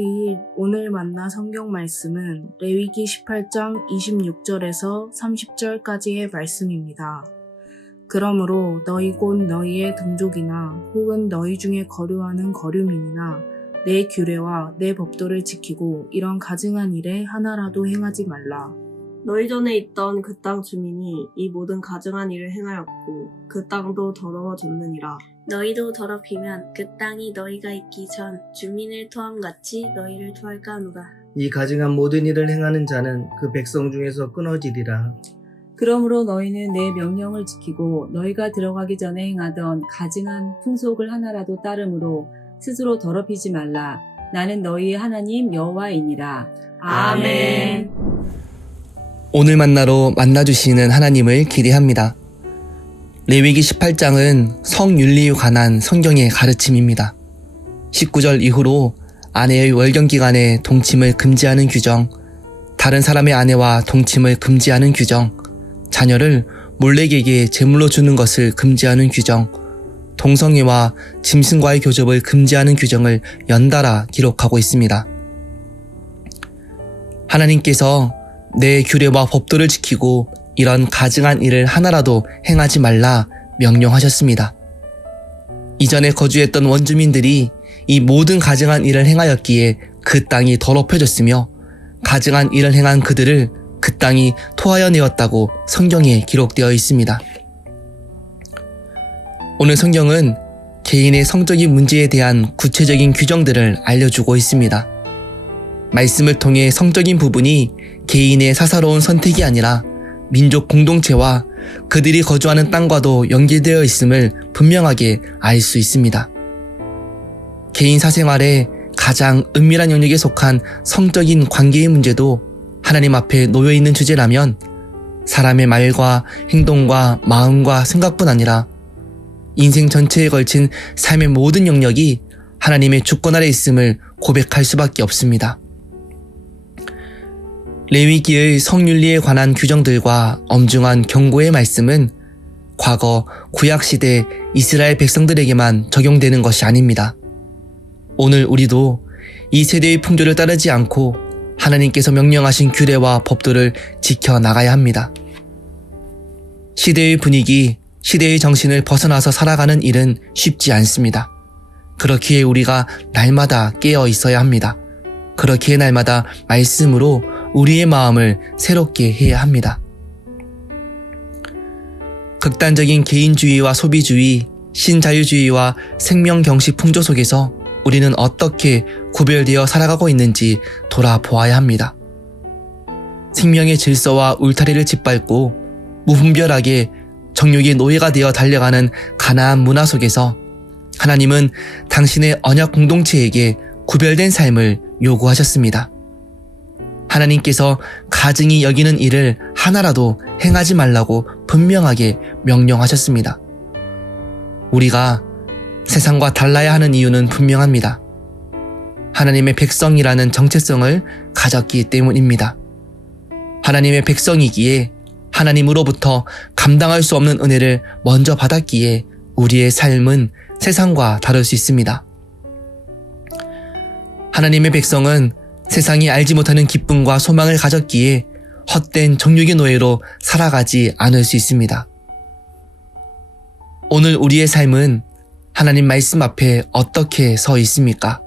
2일 오늘 만나 성경 말씀은 레위기 18장 26절에서 30절까지의 말씀입니다. 그러므로 너희 곧 너희의 동족이나 혹은 너희 중에 거류하는 거류민이나 내 규례와 내 법도를 지키고 이런 가증한 일에 하나라도 행하지 말라. 너희 전에 있던 그 땅 주민이 이 모든 가증한 일을 행하였고 그 땅도 더러워졌느니라. 너희도 더럽히면 그 땅이 너희가 있기 전 주민을 토함같이 너희를 토할까 하노라. 이 가증한 모든 일을 행하는 자는 그 백성 중에서 끊어지리라. 그러므로 너희는 내 명령을 지키고 너희가 들어가기 전에 행하던 가증한 풍속을 하나라도 따름으로 스스로 더럽히지 말라. 나는 너희의 하나님 여호와이니라. 아멘. 오늘 만나러 만나주시는 하나님을 기대합니다. 레위기 18장은 성윤리에 관한 성경의 가르침입니다. 19절 이후로 아내의 월경기간에 동침을 금지하는 규정, 다른 사람의 아내와 동침을 금지하는 규정, 자녀를 몰래에게 제물로 주는 것을 금지하는 규정, 동성애와 짐승과의 교접을 금지하는 규정을 연달아 기록하고 있습니다. 하나님께서 내 규례와 법도를 지키고 이런 가증한 일을 하나라도 행하지 말라 명령하셨습니다. 이전에 거주했던 원주민들이 이 모든 가증한 일을 행하였기에 그 땅이 더럽혀졌으며 가증한 일을 행한 그들을 그 땅이 토하여 내었다고 성경에 기록되어 있습니다. 오늘 성경은 개인의 성적인 문제에 대한 구체적인 규정들을 알려주고 있습니다. 말씀을 통해 성적인 부분이 개인의 사사로운 선택이 아니라 민족 공동체와 그들이 거주하는 땅과도 연계되어 있음을 분명하게 알 수 있습니다. 개인 사생활의 가장 은밀한 영역에 속한 성적인 관계의 문제도 하나님 앞에 놓여있는 주제라면 사람의 말과 행동과 마음과 생각뿐 아니라 인생 전체에 걸친 삶의 모든 영역이 하나님의 주권 아래 있음을 고백할 수밖에 없습니다. 레위기의 성윤리에 관한 규정들과 엄중한 경고의 말씀은 과거 구약시대 이스라엘 백성들에게만 적용되는 것이 아닙니다. 오늘 우리도 이 세대의 풍조를 따르지 않고 하나님께서 명령하신 규례와 법도를 지켜나가야 합니다. 시대의 분위기, 시대의 정신을 벗어나서 살아가는 일은 쉽지 않습니다. 그렇기에 우리가 날마다 깨어 있어야 합니다. 그렇기에 날마다 말씀으로 우리의 마음을 새롭게 해야 합니다. 극단적인 개인주의와 소비주의, 신자유주의와 생명경시 풍조 속에서 우리는 어떻게 구별되어 살아가고 있는지 돌아보아야 합니다. 생명의 질서와 울타리를 짓밟고 무분별하게 정욕의 노예가 되어 달려가는 가나안 문화 속에서 하나님은 당신의 언약 공동체에게 구별된 삶을 요구하셨습니다. 하나님께서 가증히 여기는 일을 하나라도 행하지 말라고 분명하게 명령하셨습니다. 우리가 세상과 달라야 하는 이유는 분명합니다. 하나님의 백성이라는 정체성을 가졌기 때문입니다. 하나님의 백성이기에 하나님으로부터 감당할 수 없는 은혜를 먼저 받았기에 우리의 삶은 세상과 다를 수 있습니다. 하나님의 백성은 세상이 알지 못하는 기쁨과 소망을 가졌기에 헛된 정욕의 노예로 살아가지 않을 수 있습니다. 오늘 우리의 삶은 하나님 말씀 앞에 어떻게 서 있습니까?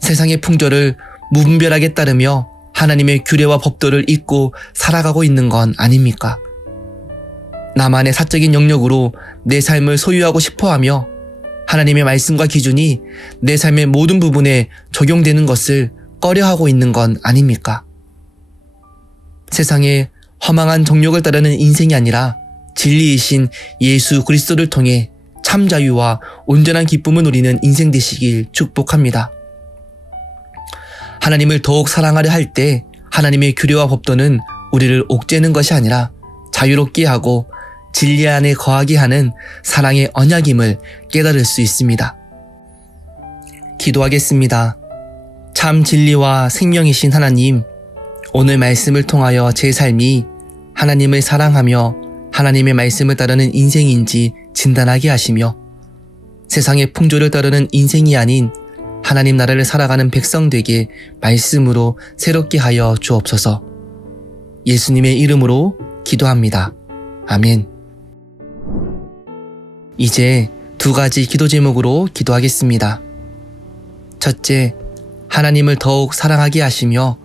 세상의 풍조를 무분별하게 따르며 하나님의 규례와 법도를 잊고 살아가고 있는 건 아닙니까? 나만의 사적인 영역으로 내 삶을 소유하고 싶어하며 하나님의 말씀과 기준이 내 삶의 모든 부분에 적용되는 것을 꺼려하고 있는 건 아닙니까? 세상의 허망한 정욕을 따르는 인생이 아니라 진리이신 예수 그리스도를 통해 참 자유와 온전한 기쁨을 누리는 인생 되시길 축복합니다. 하나님을 더욱 사랑하려 할 때 하나님의 규례와 법도는 우리를 옥죄는 것이 아니라 자유롭게 하고 진리 안에 거하게 하는 사랑의 언약임을 깨달을 수 있습니다. 기도하겠습니다. 참 진리와 생명이신 하나님, 오늘 말씀을 통하여 제 삶이 하나님을 사랑하며 하나님의 말씀을 따르는 인생인지 진단하게 하시며 세상의 풍조를 따르는 인생이 아닌 하나님 나라를 살아가는 백성 되게 말씀으로 새롭게 하여 주옵소서. 예수님의 이름으로 기도합니다. 아멘. 이제 2가지 기도 제목으로 기도하겠습니다. 첫째, 하나님을 더욱 사랑하게 하시며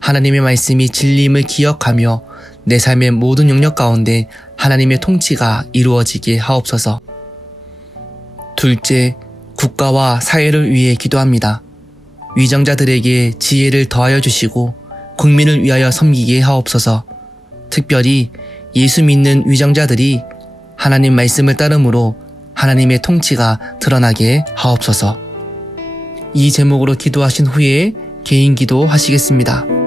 하나님의 말씀이 진리임을 기억하며 내 삶의 모든 영역 가운데 하나님의 통치가 이루어지게 하옵소서. 둘째, 국가와 사회를 위해 기도합니다. 위정자들에게 지혜를 더하여 주시고 국민을 위하여 섬기게 하옵소서. 특별히 예수 믿는 위정자들이 하나님 말씀을 따름으로 하나님의 통치가 드러나게 하옵소서. 이 제목으로 기도하신 후에 개인 기도 하시겠습니다.